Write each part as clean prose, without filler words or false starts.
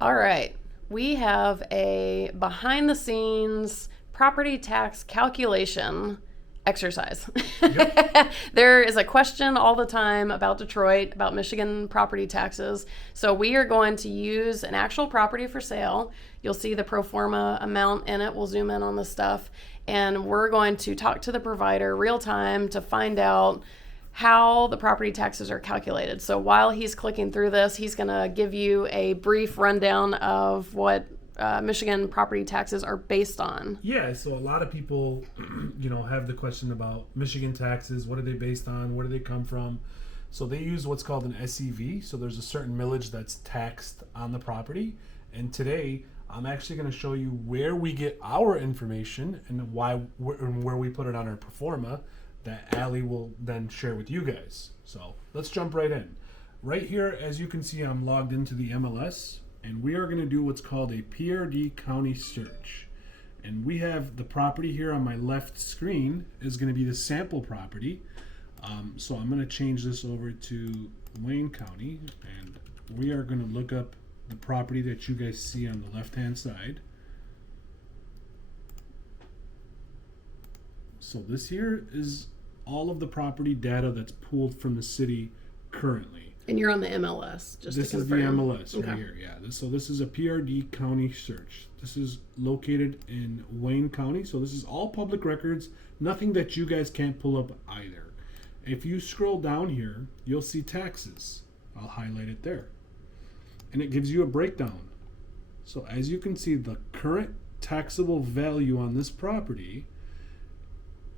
All right. We have a behind the scenes property tax calculation exercise. Yep. There is a question all the time about Detroit, about Michigan property taxes. So we are going to use an actual property for sale. You'll see the pro forma amount in it. We'll zoom in on this stuff. And we're going to talk to the provider real time to find out how the property taxes are calculated. So while he's clicking through this, he's going to give you a brief rundown of what Michigan property taxes are based on. Yeah, so a lot of people, have the question about Michigan taxes. What are they based on? Where do they come from? So they use what's called an SEV. So there's a certain millage that's taxed on the property. And today, I'm actually going to show you where we get our information and where we put it on our pro forma that Allie will then share with you guys. So let's jump right in. Right here, as you can see, I'm logged into the MLS, and we are going to do what's called a PRD county search. And we have the property here on my left screen is going to be the sample property. So I'm going to change this over to Wayne County, and we are going to look up the property that you guys see on the left-hand side. So this here is all of the property data that's pulled from the city currently. And you're on the MLS, just This to is the confirm. MLS right Okay. here, yeah. So this is a PRD county search. This is located in Wayne County, so this is all public records, nothing that you guys can't pull up either. If you scroll down here, you'll see taxes. I'll highlight it there. And it gives you a breakdown. So as you can see, the current taxable value on this property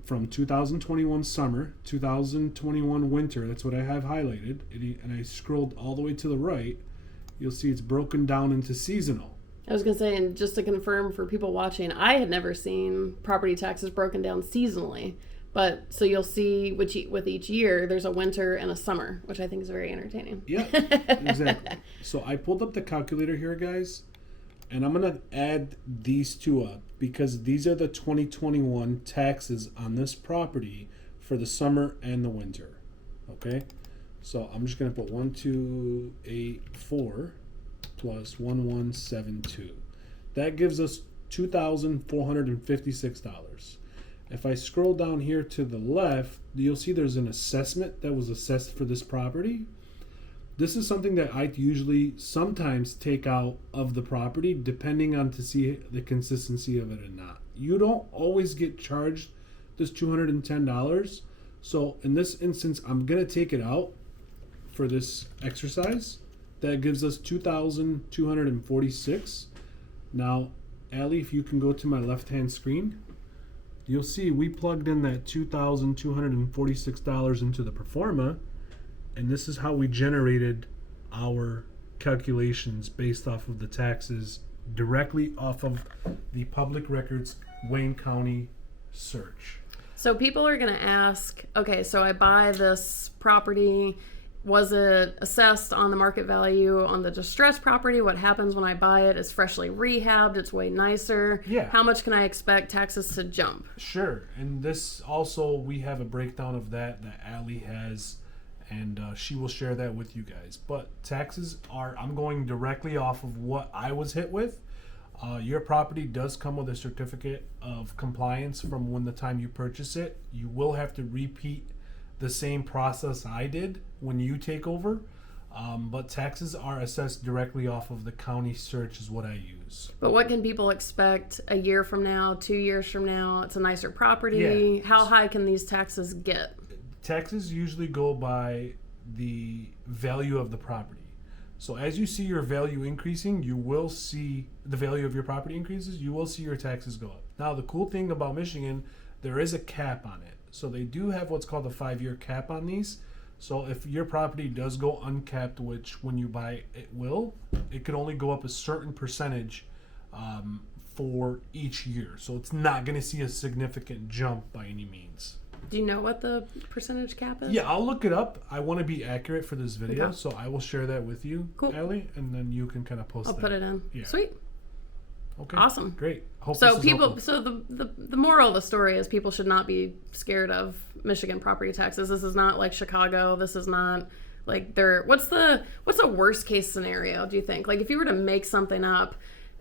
from 2021 summer, 2021 winter, that's what I have highlighted, and I scrolled all the way to the right, you'll see it's broken down into seasonal. I was going to say, and just to confirm for people watching, I had never seen property taxes broken down seasonally. But so you'll see with each year, there's a winter and a summer, which I think is very entertaining. Yeah, exactly. So I pulled up the calculator here, guys, and I'm going to add these two up because these are the 2021 taxes on this property for the summer and the winter. Okay? So I'm just going to put 1284 plus 1172. That gives us $2,456. If I scroll down here to the left, you'll see there's an assessment that was assessed for this property. This is something that I usually sometimes take out of the property depending on to see the consistency of it or not. You don't always get charged this $210. So in this instance, I'm going to take it out for this exercise. That gives us $2,246. Now, Allie, if you can go to my left-hand screen, you'll see we plugged in that $2,246 into the pro forma, and this is how we generated our calculations based off of the taxes directly off of the public records Wayne County search. So people are going to ask, okay, so I buy this property. Was it assessed on the market value on the distressed property? What happens when I buy it? It's freshly rehabbed. It's way nicer. Yeah. How much can I expect taxes to jump? Sure. And this also, we have a breakdown of that Allie has, and she will share that with you guys. But taxes are, I'm going directly off of what I was hit with. Your property does come with a certificate of compliance from when the time you purchase it. You will have to repeat the same process I did when you take over, but taxes are assessed directly off of the county search is what I use. But what can people expect a year from now, 2 years from now? It's a nicer property. Yeah. How high can these taxes get? Taxes usually go by the value of the property. So as you see your value increasing, you will see the value of your property increases, you will see your taxes go up. Now, the cool thing about Michigan, there is a cap on it. So they do have what's called a 5-year cap on these. So if your property does go uncapped, which when you buy it will, it could only go up a certain percentage for each year. So it's not going to see a significant jump by any means. Do you know what the percentage cap is? Yeah, I'll look it up. I want to be accurate for this video, Okay. so I will share that with you, Cool. Allie, and then you can kind of post I'll that. put it in. Yeah. Sweet. Okay. Awesome. Great. Hope So this is people, helpful. so the moral of the story is people should not be scared of Michigan property taxes. This is not like Chicago. This is not Like, what's the worst case scenario? Do you think? Like, if you were to make something up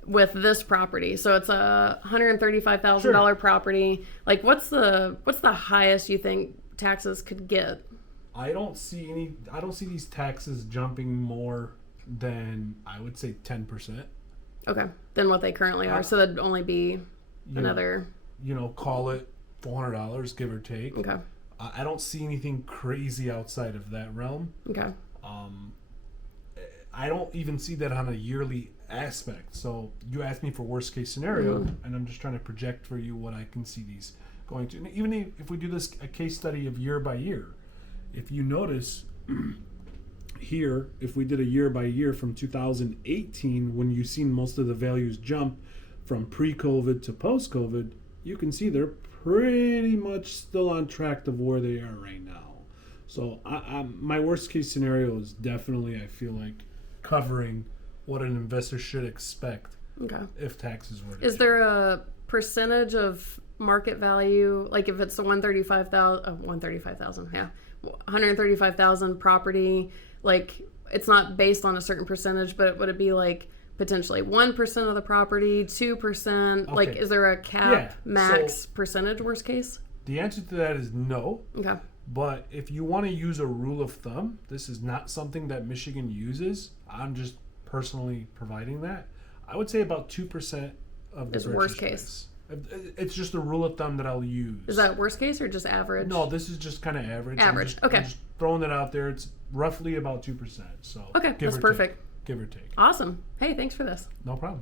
with this property, so it's a $135,000 property. Like, what's the highest you think taxes could get? I don't see these taxes jumping more than, I would say, 10%. Okay, than what they currently are. So that'd only be another. Call it $400, give or take. Okay. I don't see anything crazy outside of that realm. Okay. I don't even see that on a yearly aspect. So you asked me for worst case scenario, and I'm just trying to project for you what I can see these going to. And even if we do a case study of year by year, if you notice here, if we did a year by year from 2018, when you've seen most of the values jump from pre-COVID to post-COVID, you can see they're pretty much still on track of where they are right now. So my worst case scenario is definitely, I feel like, covering what an investor should expect if taxes were to Is change. there a percentage of market value, like if it's the 135,000 property, like it's not based on a certain percentage, but would it be like potentially 1% of the property, 2%? Like, is there a cap max percentage worst case? The answer to that is no. Okay. But if you want to use a rule of thumb, this is not something that Michigan uses. I'm just personally providing that. I would say about 2% of the is worst case. It's just a rule of thumb that I'll use. Is that worst case or just average? No, this is just kind of average. Average. I'm Okay. just throwing it out there. It's roughly about 2%. So okay, that's perfect. Give or take. Awesome. Hey, thanks for this. No problem.